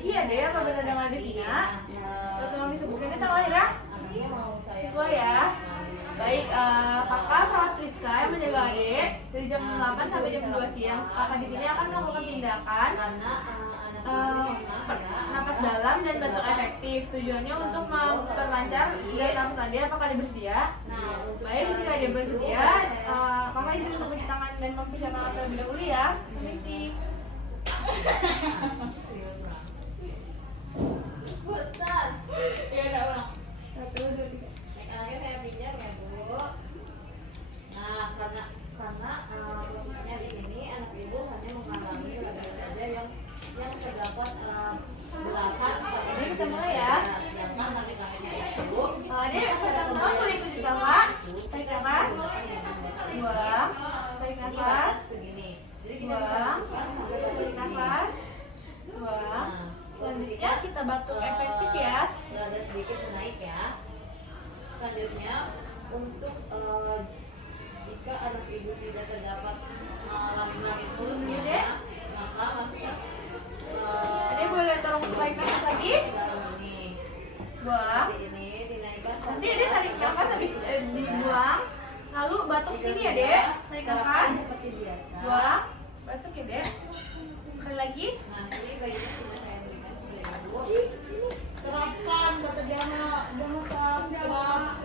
Vicky ya deh, apa benar dengan Devina? Kalau tolong disebutkan tanggal lahirnya sesuai ya. Baik, kakak Perawat Friska yang menjaga adik dari jam 8 sampai jam 2 siang. Kakak di sini akan melakukan tindakan napas dalam dan batuk efektif. Tujuannya untuk memperlancar daya napas dia. Apakah dia bersedia? Baik, jika dia bersedia, kakak izin untuk mencuci tangan dan mempersiapkan terlebih dahulu ya. Permisi. Ya udah ulang. 1, 2, 3. Anaknya saya pinjam ya Bu. Nah karena posisinya di sini anak ibu hanya mengalami gejala saja yang terdapat 8. Ini kita mulai ya. Sedangkan nanti kakaknya ibu. Adik, pertama boleh ikut di tangan. Tarik nafas. Buang. Tarik nafas. Segini. Jadi kita Buang. bisa Tarik nafas. Buang. Selanjutnya kita batuk efektif ya. ada sedikit naik ya. Selanjutnya untuk jika anak ibu tidak terdapat langit-langit mulutnya, maka masukkan Adik boleh tolong tarik nafas lagi. ini. Buang. Seperti ini dinaikkan. Nanti adik tarik nafas habis dibuang. Lalu batuk sini ya dek. Tarik nafas. Seperti biasa. Buang. Batuk ya dek. Sekali lagi. Nah, ini bayinya sudah saya berikan sudah ibu. Terapkan kata Jana, jangan